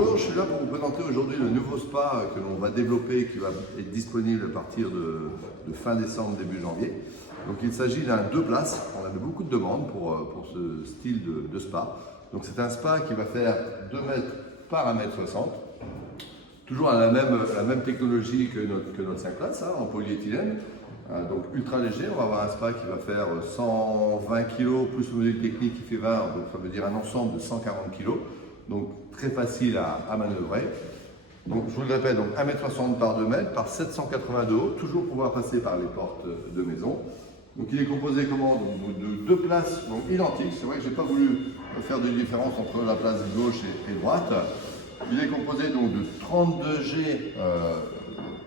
Bonjour, je suis là pour vous présenter aujourd'hui le nouveau spa que l'on va développer, qui va être disponible à partir de fin décembre, début janvier. Donc il s'agit d'un 2 places, on a beaucoup de demandes pour ce style de spa. Donc c'est un spa qui va faire 2 mètres par 1,60 m, toujours à la même technologie que notre 5 places, en polyéthylène. Donc ultra léger, on va avoir un spa qui va faire 120 kg plus le module technique qui fait 20, donc ça veut dire un ensemble de 140 kg. Donc très facile à manœuvrer. Donc je vous le répète, donc 1,60 m par 2 m par 780 de haut, toujours pouvoir passer par les portes de maison. Donc il est composé comment? Donc, de 2 places donc, identiques. C'est vrai que je n'ai pas voulu faire de différence entre la place gauche et droite. Il est composé donc de 32G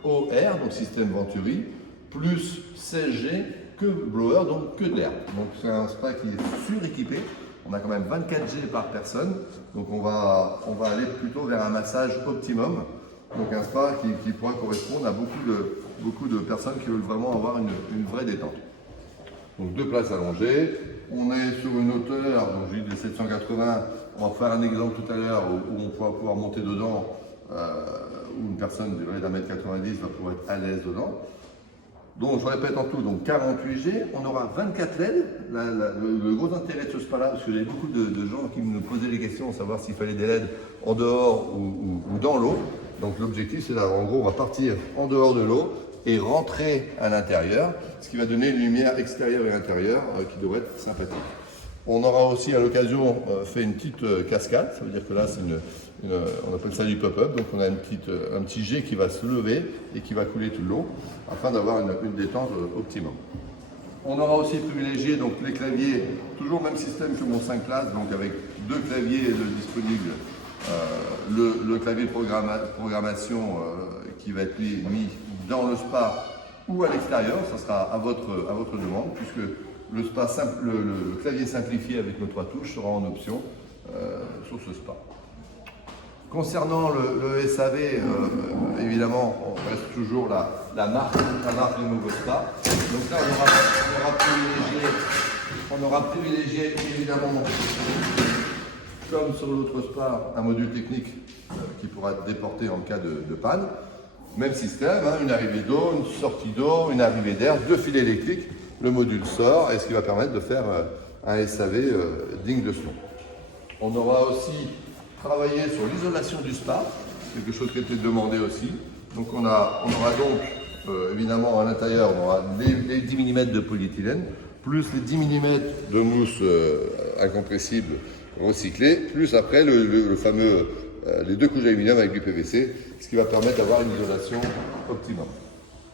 OR, donc système Venturi, plus 16G que blower, donc que de l'air. Donc c'est un spa qui est suréquipé. On a quand même 24G par personne, donc on va aller plutôt vers un massage optimum. Donc un spa qui pourra correspondre à beaucoup de personnes qui veulent vraiment avoir une vraie détente. Donc 2 places allongées, on est sur une hauteur, donc j'ai dit de 780, on va faire un exemple tout à l'heure où on va pouvoir monter dedans, où une personne d'1,90 m va pouvoir être à l'aise dedans. Donc je répète en tout, donc 48G, on aura 24 LED. Le gros intérêt de ce spa-là, parce que j'ai beaucoup de gens qui me posaient des questions, savoir s'il fallait des LED en dehors ou dans l'eau. Donc l'objectif c'est là, en gros on va partir en dehors de l'eau et rentrer à l'intérieur, ce qui va donner une lumière extérieure et intérieure qui devrait être sympathique. On aura aussi à l'occasion fait une petite cascade, ça veut dire que là c'est on appelle ça du pop-up, donc on a un petit jet qui va se lever et qui va couler tout le long afin d'avoir une détente optimum. On aura aussi privilégié donc les claviers, toujours le même système que mon 5 places, donc avec 2 claviers disponibles. Le clavier de programmation qui va être mis dans le spa ou à l'extérieur, ça sera à votre demande, puisque le clavier simplifié avec nos 3 touches sera en option sur ce spa. Concernant le SAV, évidemment, on reste toujours la marque du nouveau spa. Donc là, on aura privilégié évidemment, comme sur l'autre spa, un module technique qui pourra être déporté en cas de panne. Même système, une arrivée d'eau, une sortie d'eau, une arrivée d'air, 2 fils électriques. Le module sort et ce qui va permettre de faire un SAV digne de ce nom. On aura aussi travaillé sur l'isolation du spa, quelque chose qui était demandé aussi. Donc on aura donc évidemment à l'intérieur, on aura les 10 mm de polyéthylène, plus les 10 mm de mousse incompressible recyclée, plus après le fameux les 2 couches d'aluminium avec du PVC, ce qui va permettre d'avoir une isolation optimum.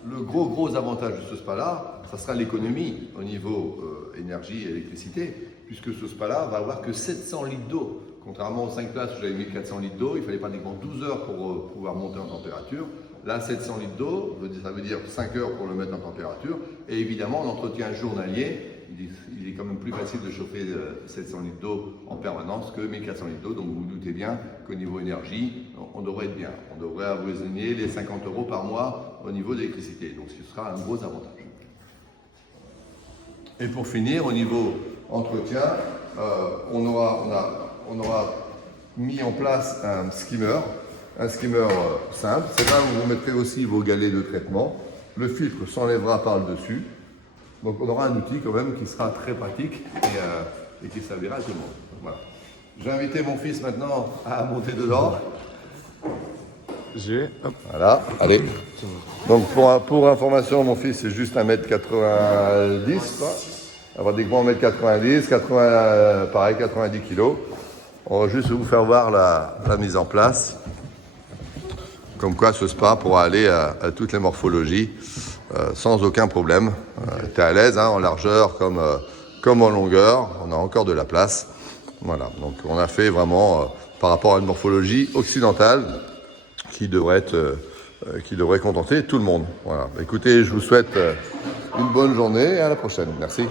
Le gros avantage de ce spa-là, ça sera l'économie au niveau énergie et électricité, puisque ce spa-là va avoir que 700 litres d'eau. Contrairement aux 5 places où j'avais 1400 litres d'eau, il fallait pratiquement 12 heures pour pouvoir monter en température. Là, 700 litres d'eau, ça veut dire 5 heures pour le mettre en température. Et évidemment, l'entretien journalier, il est quand même plus facile de chauffer 700 litres d'eau en permanence que 1400 litres d'eau. Donc vous vous doutez bien qu'au niveau énergie, on devrait être bien. On devrait avoisiner les 50 € par mois au niveau d'électricité. Donc ce sera un gros avantage. Et pour finir, au niveau entretien, on aura mis en place un skimmer simple. C'est là où vous mettrez aussi vos galets de traitement. Le filtre s'enlèvera par le dessus. Donc on aura un outil quand même qui sera très pratique et qui servira à tout le monde. Voilà. Je vais inviter mon fils maintenant à monter dedans. Voilà, allez. Donc pour information, mon fils c'est juste 1,90 m. Pratiquement 1,90 m, pareil 90 kg. On va juste vous faire voir la mise en place. Comme quoi ce spa pourra aller à toutes les morphologies sans aucun problème. Tu es à l'aise en largeur comme en longueur. On a encore de la place. Voilà, donc on a fait vraiment par rapport à une morphologie occidentale qui devrait contenter tout le monde. Voilà. Écoutez, je vous souhaite une bonne journée et à la prochaine. Merci.